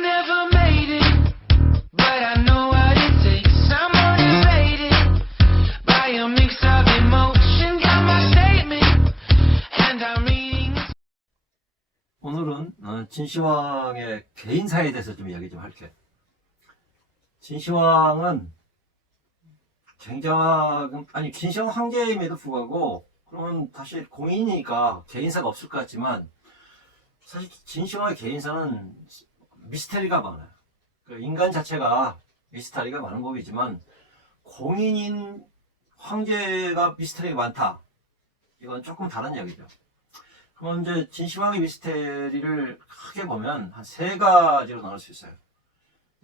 never made it, but I know what it takes. I'm motivated by a mix of emotion. Got my statement, and I'm reading. 오늘은 진시황의 개인사에 대해서 좀 이야기 좀 할게. 진시황은 굉장한, 아니, 진시황 황제임에도 불구하고, 그러면 다시 공인이니까 개인사가 없을 것 같지만, 사실 진시황의 개인사는 미스테리가 많아요. 인간 자체가 미스테리가 많은 법이지만, 공인인 황제가 미스테리가 많다. 이건 조금 다른 이야기죠. 그럼 이제 진시황의 미스테리를 크게 보면 한 세 가지로 나눌 수 있어요.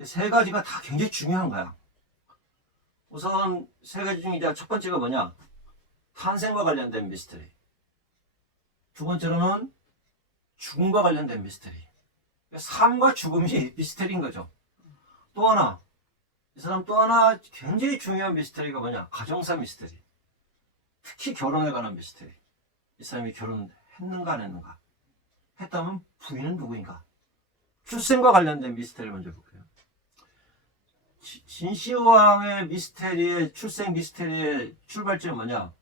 세 가지가 다 굉장히 중요한 거야. 우선 세 가지 중에 이제 첫 번째가 뭐냐? 탄생과 관련된 미스테리. 두 번째로는 죽음과 관련된 미스테리. 삶과 죽음이 미스테리인 거죠. 또 하나, 이 사람 또 하나 굉장히 중요한 미스테리가 뭐냐? 가정사 미스테리. 특히 결혼에 관한 미스테리. 이 사람이 결혼했는가 안 했는가? 했다면 부인은 누구인가? 출생과 관련된 미스테리를 먼저 볼게요. 진시황의 미스테리의, 출생 미스테리의 출발점은 뭐냐?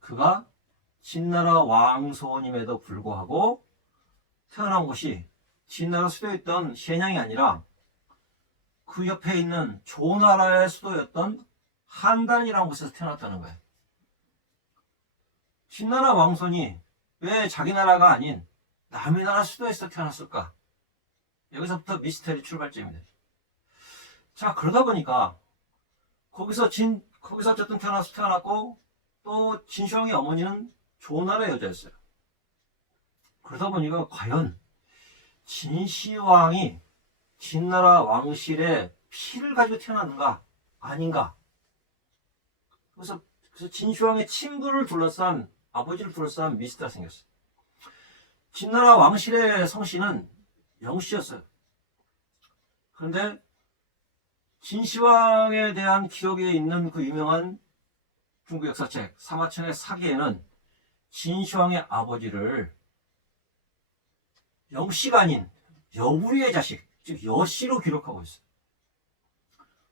그가 진나라 왕손임에도 불구하고 태어난 곳이 진나라 수도였던 시엔양이 아니라 그 옆에 있는 조나라의 수도였던 한단이라는 곳에서 태어났다는 거예요. 진나라 왕손이 왜 자기 나라가 아닌 남의 나라 수도에서 태어났을까? 여기서부터 미스테리 출발점입니다. 자, 그러다 보니까 거기서 어쨌든 태어났고 또 진시황의 어머니는 조나라의 여자였어요. 그러다 보니까 과연 진시황이 진나라 왕실의 피를 가지고 태어났는가 아닌가? 그래서 진시황의 친부를 둘러싼, 아버지를 둘러싼 미스터리가 생겼어요. 진나라 왕실의 성씨는 영씨였어요. 그런데 진시황에 대한 기록에 있는 그 유명한 중국 역사책 사마천의 사기에는 진시황의 아버지를 영씨가 아닌 여부리의 자식, 즉 여씨로 기록하고 있어요.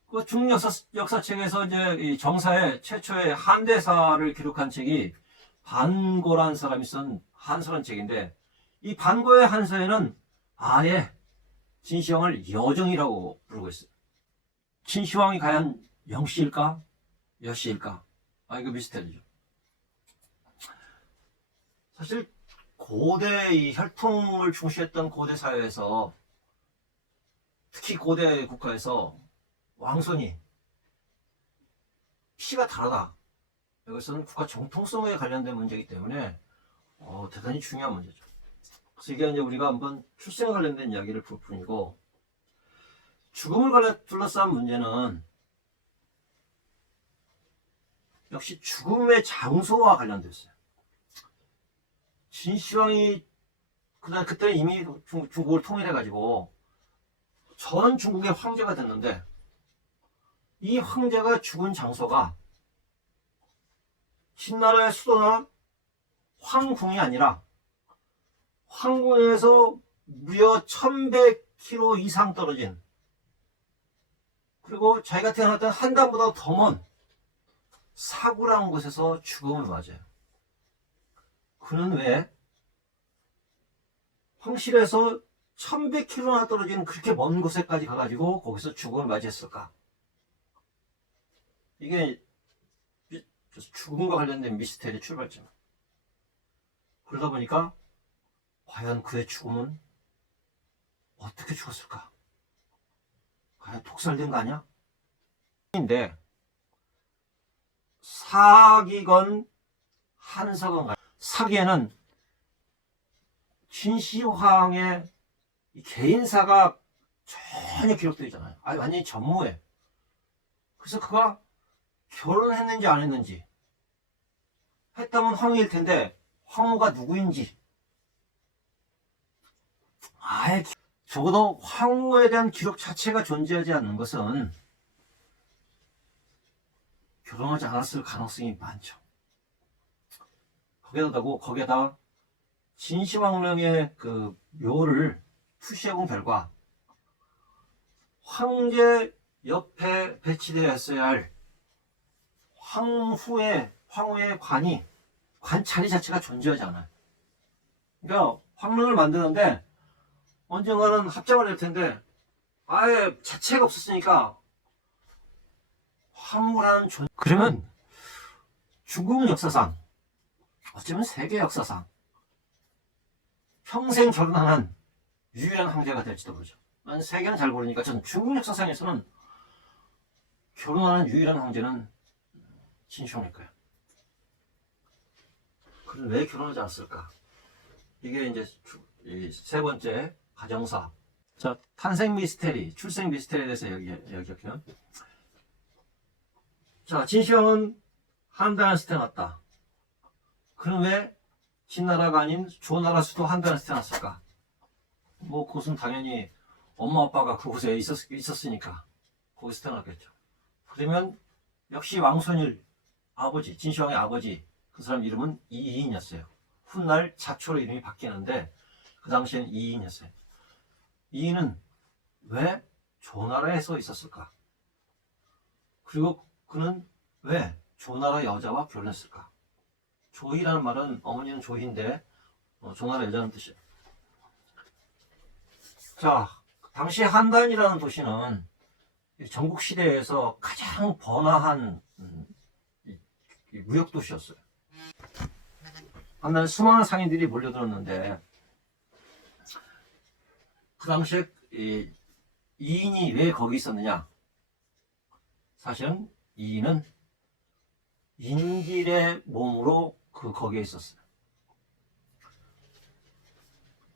그 중국 역사책에서 이제 이 정사의 최초의 한대사를 기록한 책이 반고란 사람이 쓴 한서란 책인데, 이 반고의 한서에는 아예 진시황을 여정이라고 부르고 있어요. 진시황이 과연 영씨일까? 여씨일까? 이거 미스테리죠. 사실 고대 이 혈통을 중시했던 고대 사회에서, 특히 고대 국가에서 왕손이 피가 다르다. 이것은 국가 정통성에 관련된 문제이기 때문에 대단히 중요한 문제죠. 그래서 이게 이제 우리가 한번 출생에 관련된 이야기를 볼 뿐이고, 죽음을 둘러싼 문제는 역시 죽음의 장소와 관련되어 있어요. 진시황이 그때 이미 중국을 통일해가지고 전 중국의 황제가 됐는데, 이 황제가 죽은 장소가 진나라의 수도나 황궁이 아니라 황궁에서 무려 1100km 이상 떨어진, 그리고 자기가 태어났던 한단보다 더 먼 사구라는 곳에서 죽음을 맞아요. 그는 왜 황실에서 1100km나 떨어진 그렇게 먼 곳에까지 가가지고 거기서 죽음을 맞이했을까? 이게 죽음과 관련된 미스테리 출발점. 그러다 보니까 과연 그의 죽음은 어떻게 죽었을까? 과연 독살된 거 아니야? 인데 사기건 한서건, 사기에는 진시황의 개인사가 전혀 기록되어 있잖아요. 완전히 전무해. 그래서 그가 결혼했는지 안 했는지, 했다면 황후일 텐데 황후가 누구인지 아예 적어도 황후에 대한 기록 자체가 존재하지 않는 것은 결혼하지 않았을 가능성이 많죠. 거기에다 진시황릉의 그 묘를 투시해본 결과 황제 옆에 배치되었어야 할 황후의 관찰이 자체가 존재하지 않아요. 그러니까 황릉을 만드는데 언젠가는 합작을 할 텐데 아예 자체가 없었으니까 황후라는 그러면 중국 역사상, 어쩌면 세계 역사상 평생 결혼한 유일한 황제가 될지도 모르죠. 난 세계는 잘 모르니까 저는 중국 역사상에서는 결혼하는 유일한 황제는 진시황일 거예요. 그럼 왜 결혼하지 않았을까? 이게 이제 세 번째 가정사. 자, 탄생 미스테리, 출생 미스테리에 대해서 얘기할게요. 자, 진시황은 한 다이너스티에 태어났다. 그럼 왜 진나라가 아닌 조나라 수도 한 다이너스티에 태어났을까? 뭐 그것은 당연히 엄마 아빠가 그곳에 있었으니까 거기서 태어났겠죠. 그러면 역시 왕손일 아버지, 진시황의 아버지, 그 사람 이름은 이인이었어요. 훗날 자초로 이름이 바뀌는데 그 당시에는 이인이었어요. 이인은 왜 조나라에서 있었을까? 그리고 그는 왜 조나라 여자와 결혼했을까? 조이라는 말은 어머니는 조이인데 조나라 여자는 뜻이에요. 자, 당시 한단이라는 도시는 전국 시대에서 가장 번화한 무역 도시였어요. 한단에 수많은 상인들이 몰려들었는데 그 당시에 이인이 왜 거기 있었느냐? 사실은 이인은 인질의 몸으로 거기에 있었어요.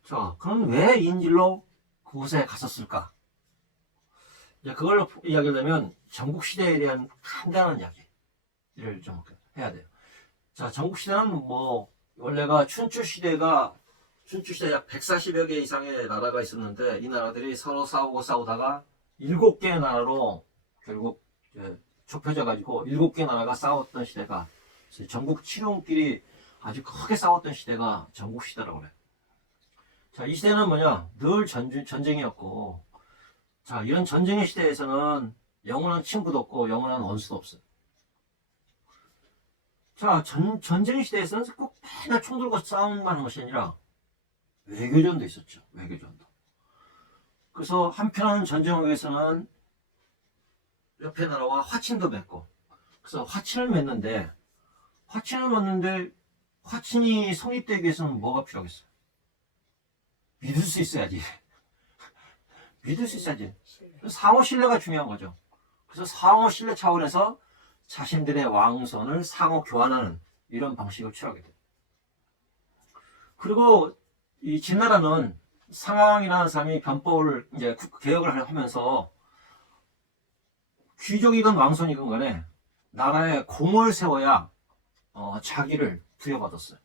자, 그럼 왜 인질로 그곳에 갔었을까? 이제 그걸 이야기하려면 전국시대에 대한 간단한 이야기를 좀 해야 돼요. 자, 전국시대는 원래가 춘추시대가 약 140여 개 이상의 나라가 있었는데 이 나라들이 서로 싸우다가 7개의 나라로 결국 좁혀져 가지고 7개 나라가 싸웠던 시대가 전국 칠홍끼리 아주 크게 싸웠던 시대가 전국시대라고 그래요. 자, 이 시대는 뭐냐? 늘 전쟁이었고, 자, 이런 전쟁의 시대에서는 영원한 친구도 없고 영원한 원수도 없어요. 자, 전쟁의 시대에서는 꼭 맨날 총 들고 싸움만 하는 것이 아니라 외교전도 있었죠. 외교전도. 그래서 한편 전쟁에서는 옆에 나라와 화친도 맺고, 그래서 화친을 맺는데 화친이 성립되기 위해서는 뭐가 필요하겠어요? 믿을 수 있어야지. 믿을 수 있어야지. 상호 신뢰가 중요한 거죠. 그래서 상호 신뢰 차원에서 자신들의 왕선을 상호 교환하는 이런 방식을 취하게 돼요. 그리고 이 진나라는 상황이라는 사람이 변법을 이제 개혁을 하면서 귀족이건 왕손이건 간에 나라에 공을 세워야 자기를 부여받았어요.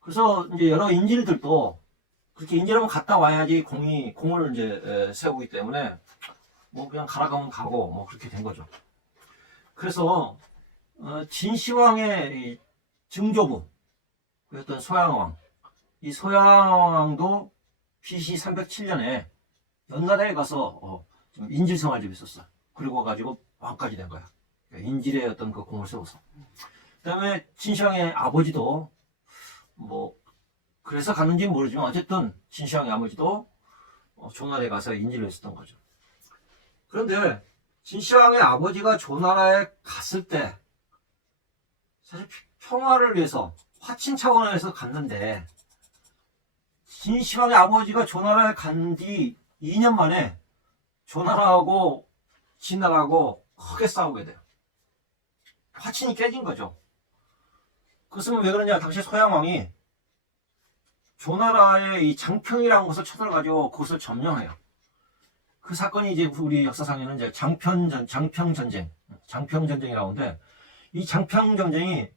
그래서 이제 여러 인질들도 그렇게 인질하면 갔다 와야지 공을 이제 세우기 때문에 그냥 가라가면 가고 그렇게 된 거죠. 그래서 진시황의 증조부였던 소양왕, 이 소양왕도 BC 307년에 연나라에 가서 좀 인질생활을 했었어요. 그리고 가지고 왕까지 된 거야. 인질의 어떤 그 공을 세워서. 그다음에 진시황의 아버지도 그래서 갔는지는 모르지만 어쨌든 진시황의 아버지도 조나라에 가서 인질을 했었던 거죠. 그런데 진시황의 아버지가 조나라에 갔을 때 사실 평화를 위해서 화친 차원에서 갔는데 진시황의 아버지가 조나라에 간 뒤 2년 만에 조나라하고 진나라하고 크게 싸우게 돼요. 화친이 깨진 거죠. 그것은 왜 그러냐? 당시 소양왕이 조나라의 이 장평이라는 곳을 쳐들어가지고 그것을 점령해요. 그 사건이 이제 우리 역사상에는 이제 장평전쟁이라고 하는데 이 장평전쟁이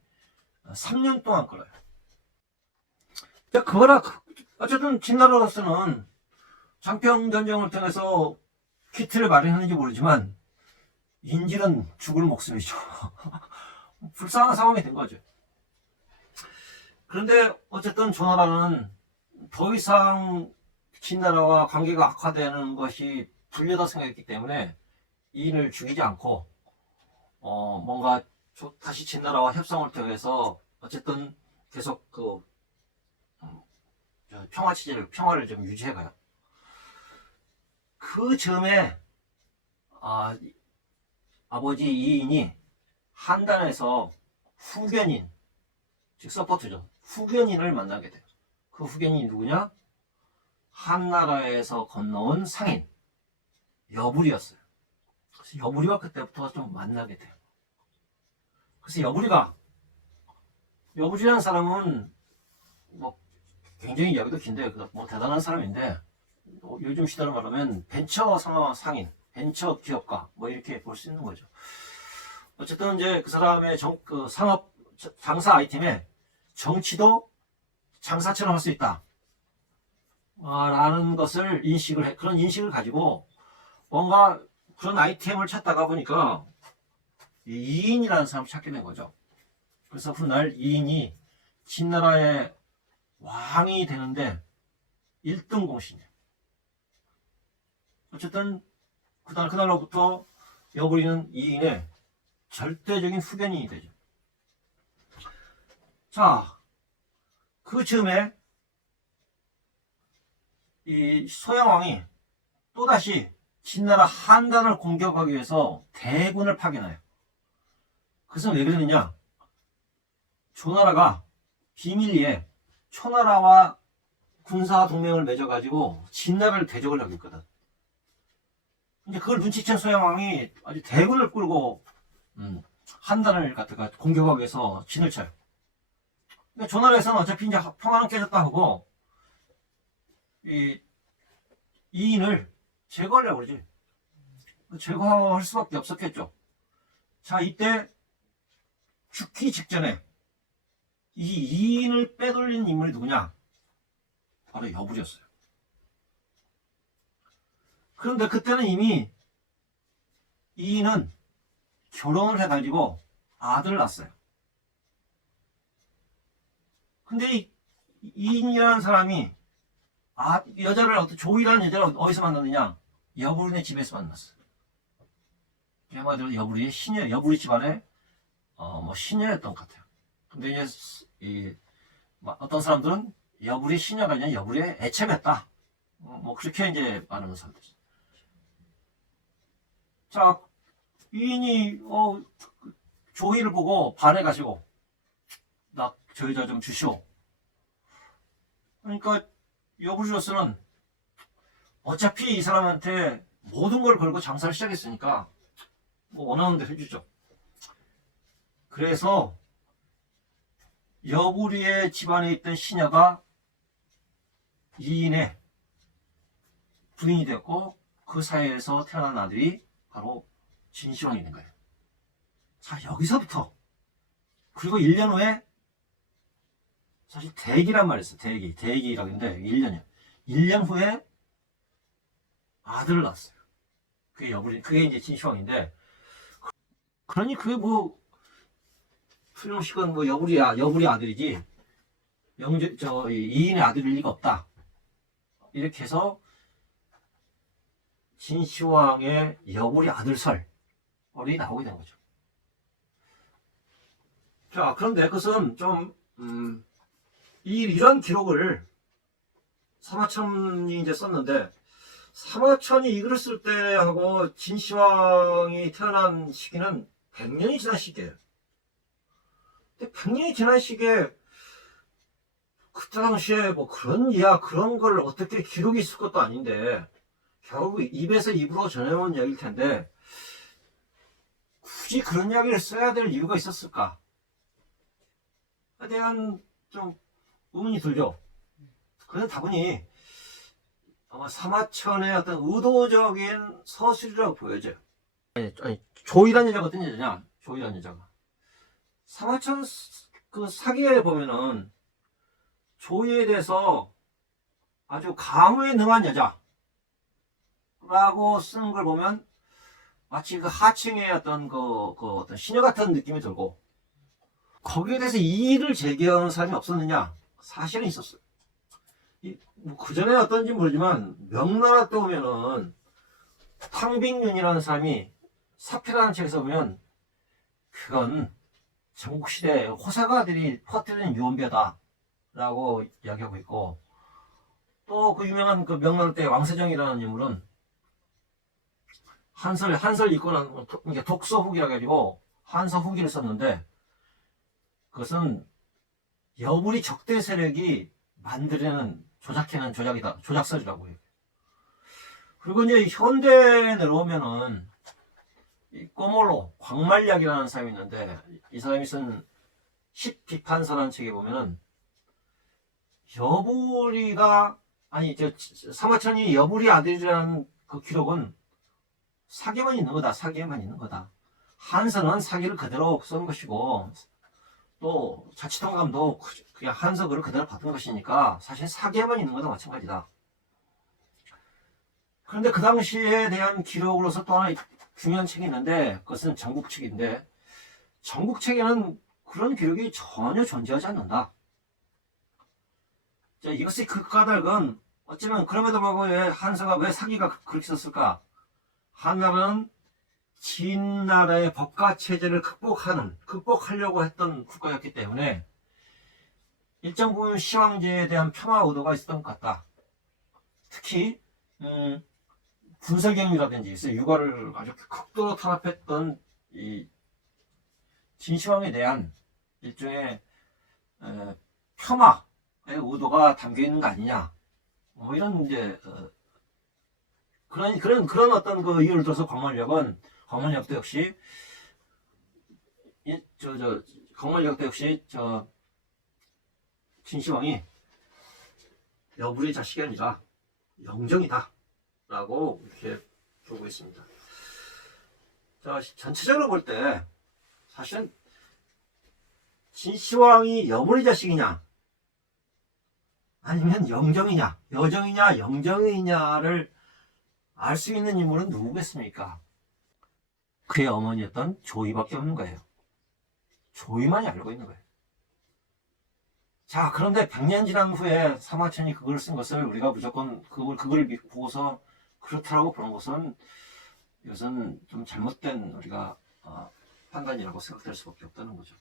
3년 동안 끌어요. 어쨌든 진나라로서는 장평전쟁을 통해서 키트를 마련했는지 모르지만 인질은 죽을 목숨이죠. 불쌍한 상황이 된 거죠. 그런데 어쨌든 조나라는 더 이상 진나라와 관계가 악화되는 것이 불려다 생각했기 때문에 이인을 죽이지 않고 뭔가 다시 진나라와 협상을 통해서 어쨌든 계속 평화를 좀 유지해가요. 그 즈음에 아버지 이인이 한단에서 후견인, 즉 서포트죠. 후견인을 만나게 돼요. 그 후견인이 누구냐? 한나라에서 건너온 상인 여불이었어요. 그래서 여불이와 그때부터 좀 만나게 돼요. 그래서 여불이라는 사람은 뭐 굉장히 이야기도 긴데 뭐 대단한 사람인데 요즘 시대로 말하면 벤처 상인, 벤처 기업가 뭐 이렇게 볼 수 있는 거죠. 어쨌든 이제 그 사람의 상업 장사 아이템에 정치도 장사처럼 할 수 있다. 라는 것을 그런 인식을 가지고 뭔가 그런 아이템을 찾다가 보니까 이인이라는 사람을 찾게 된 거죠. 그래서 훗날 이인이 진나라의 왕이 되는데 1등 공신이에요. 어쨌든 그날로부터 여부리는 이인의 절대적인 후견인이 되죠. 자, 그 즈음에 이 소양왕이 또다시 진나라 한단을 공격하기 위해서 대군을 파견해요. 그래서 왜 그러느냐? 조나라가 비밀리에 초나라와 군사 동맹을 맺어가지고 진나라를 대적을 하고 있거든. 이제 그걸 눈치챈 소양왕이 아주 대군을 끌고 한단을 갖다가 공격하기 위해서 진을 쳐요. 그러니까 조나라에서는 어차피 이제 평화는 깨졌다 하고 이인을 제거하려고 그러지. 제거할 수밖에 없었겠죠. 자, 이때 죽기 직전에 이 이인을 빼돌린 인물이 누구냐? 바로 여불이었어요. 그런데 그때는 이미 이인은 결혼을 해가지고 아들을 낳았어요. 근데 이 이인이라는 사람이 조이라는 여자를 어디서 만났느냐? 여불이네 집에서 만났어요. 한마디로 여불이 집안의 시녀였던 것 같아요. 근데 이제 어떤 사람들은 여불이 시녀가 아니라 여불의 애착이었다. 그렇게 이제 말하는 사람들. 자, 이인이 조이를 보고 반해가지고 나 저 여자 좀 주시오. 그러니까 여불로서는 어차피 이 사람한테 모든 걸 걸고 장사를 시작했으니까 원하는 대로 해주죠. 그래서 여불이의 집안에 있던 시녀가 이인의 부인이 되었고 그 사이에서 태어난 아들이 바로 진시황이 된 거예요. 자, 여기서부터 그리고 1년 후에 사실 대기란 말이 있어요. 대기라고 했는데 1년이요. 1년 후에 아들을 낳았어요. 그게 이제 진시황인데, 그러니 그게 풀용식은 여불이 아들이지 이인의 아들일 리가 없다. 이렇게 해서 진시황의 여불이 아들설이 나오게 된 거죠. 자, 그런데 그것은 좀 이런 기록을 사마천이 이제 썼는데, 사마천이 이 글을 쓸 때하고 진시황이 태어난 시기는 100년이 지난 시기예요. 근데 100년이 지난 시기에 그때 당시에 그런 걸 어떻게 기록이 있을 것도 아닌데 결국 입에서 입으로 전해온 이야기일 텐데 굳이 그런 이야기를 써야 될 이유가 있었을까? 에 대한 좀 의문이 들죠. 그래서 다분히 아마 사마천의 어떤 의도적인 서술이라고 보여져요. 아니 조이란 여자가 어떤 여자냐? 조이란 여자가 사마천 그 사기에 보면은 조이에 대해서 아주 강호에 능한 여자라고 쓰는 걸 보면 마치 그 하층의 어떤 어떤 시녀 같은 느낌이 들고, 거기에 대해서 이의를 제기하는 사람이 없었느냐? 사실은 있었어요. 그 전에 어떤지 모르지만 명나라 때 오면은 탕빙윤이라는 사람이 사표라는 책에서 보면 그건 전국시대 호사가들이 퍼뜨리는 유언벼다라고 이야기하고 있고, 또 그 유명한 그 명나라 때 왕세정이라는 인물은 한설 읽고 난 독서후기라 가지고 한서후기를 썼는데, 그것은 여부리 적대 세력이 만들어낸 조작해낸 조작설이라고 해요. 그리고 이제 현대에 내려오면은 이 꼬몰로 광말약이라는 사람이 있는데, 이 사람이 쓴 십비판서라는 책에 보면은 여부리가 아니 저 사마천이 여부리 아들이라는 그 기록은 사기만 있는 거다. 사기에만 있는 거다. 한서는 사기를 그대로 쓴 것이고, 또 자치통감도 그냥 한서 글을 그대로 받은 것이니까 사실 사기에만 있는 거다 마찬가지다. 그런데 그 당시에 대한 기록으로서 또 하나 중요한 책이 있는데, 그것은 전국책인데, 전국책에는 그런 기록이 전혀 존재하지 않는다. 자, 이것의 그 까닭은 어쩌면 그럼에도 불구하고 왜 한서가 왜 사기가 그렇게 썼을까? 한나라는 진나라의 법과 체제를 극복하려고 했던 국가였기 때문에 일정 부분 시황제에 대한 평화 의도가 있었던 것 같다. 특히 군설경유라든지 육아를 아주 극도로 탄압했던 이 진시황에 대한 일종의 폄하의 의도가 담겨 있는 거 아니냐, 뭐 이런 이제 그런 어떤 그 이유를 들어서 광말역도 역시 광말역도 역시 진시황이 여부리 자식이 아니라 영정이다 라고 이렇게 보고 있습니다. 자, 전체적으로 볼 때 사실은 진시황이 여부리 자식이냐 아니면 영정이냐, 여정이냐, 영정이냐를 알 수 있는 인물은 누구겠습니까? 그의 어머니였던 조이밖에 없는 거예요. 조이만이 알고 있는 거예요. 자, 그런데 100년 지난 후에 사마천이 그걸 쓴 것을 우리가 무조건 그걸 보고서 그렇다라고 보는 것은 이것은 좀 잘못된 우리가 판단이라고 생각될 수밖에 없다는 거죠.